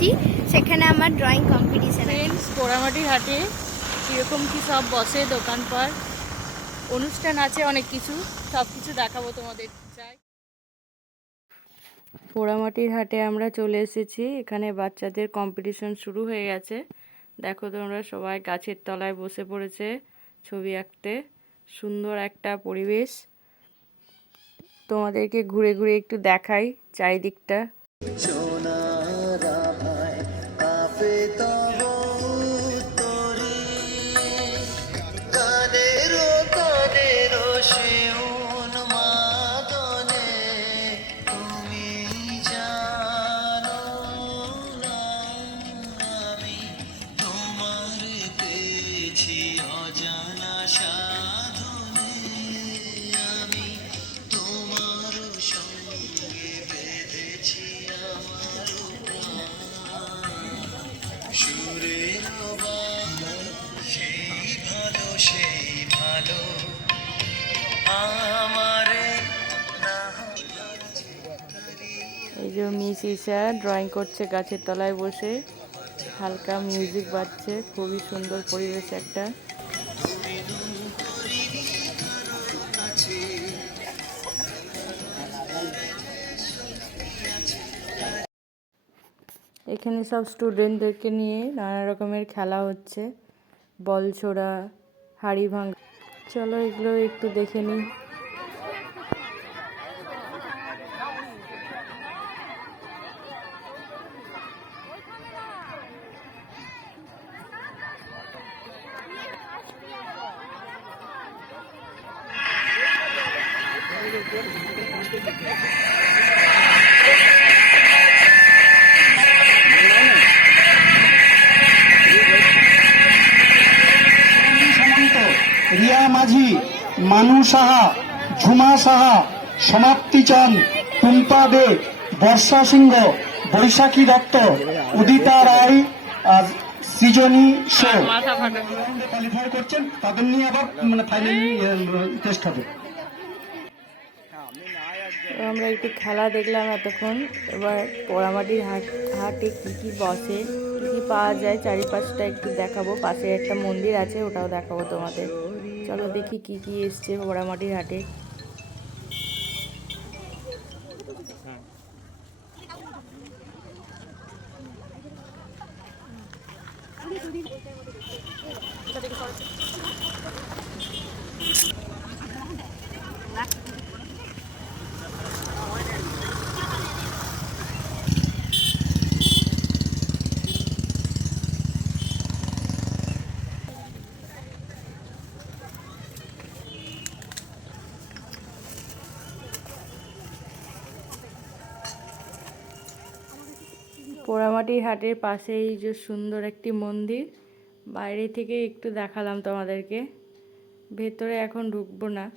এসেছি সেখানে আমার ড্রয়িং কম্পিটিশন ফ্রেন্ডস পোড়ামাটির হাটে কীরকম কী সব বসে দোকানপাট? অনুষ্ঠান আছে অনেক কিছু সব কিছু দেখাবো তোমাদের চাই। পোড়ামাটির হাটে আমরা চলে এসেছি। এখানে বাচ্চাদের কম্পিটিশন শুরু হয়ে গেছে। দেখো তোমরা সবাই গাছের তলায় বসে পড়েছে ছবি আঁকতে। সুন্দর একটা পরিবেশ। তোমাদেরকে ঘুরে ঘুরে একটু দেখাই চারিদিকটা। যে মিস ইসা ড্রয়িং করছে গাছের তলায় বসে। হালকা মিউজিক বাজছে, খুবই সুন্দর পরিবেশ একটা। এখানে সব স্টুডেন্টদেরকে নিয়ে নানা রকমের খেলা হচ্ছে। বল ছোড়া, হাড়ি ভাঙা। চলো এগুলো একটু দেখে নিই। রিয়া মাঝি মানু সাহা ঝুমা সাহা সমাপ্তি চাঁদ টুম্পা দে বর্ষা সিংহ বৈশাখী দত্ত উদিতা রায় আর সৃজনী শো কোয়ালিফাই করছেন তাদের নিয়ে আবার মানে ফাইনাল টেস্ট হবে। তো আমরা একটু খেলা দেখলাম এতক্ষণ। এবার পোড়ামাটির হাট, হাটে কী কী বসে, কী কী পাওয়া যায় চারিপাশটা একটু দেখাবো। পাশে একটা মন্দির আছে, ওটাও দেখাবো তোমাদের। চলো দেখি কি কি এসছে পোড়ামাটির হাটে। পোড়ামাটির হাটের পাশেই যে সুন্দর একটি মন্দির, বাইরে থেকে একটু দেখালাম তোমাদেরকে। ভেতরে এখন ঢুকবো না।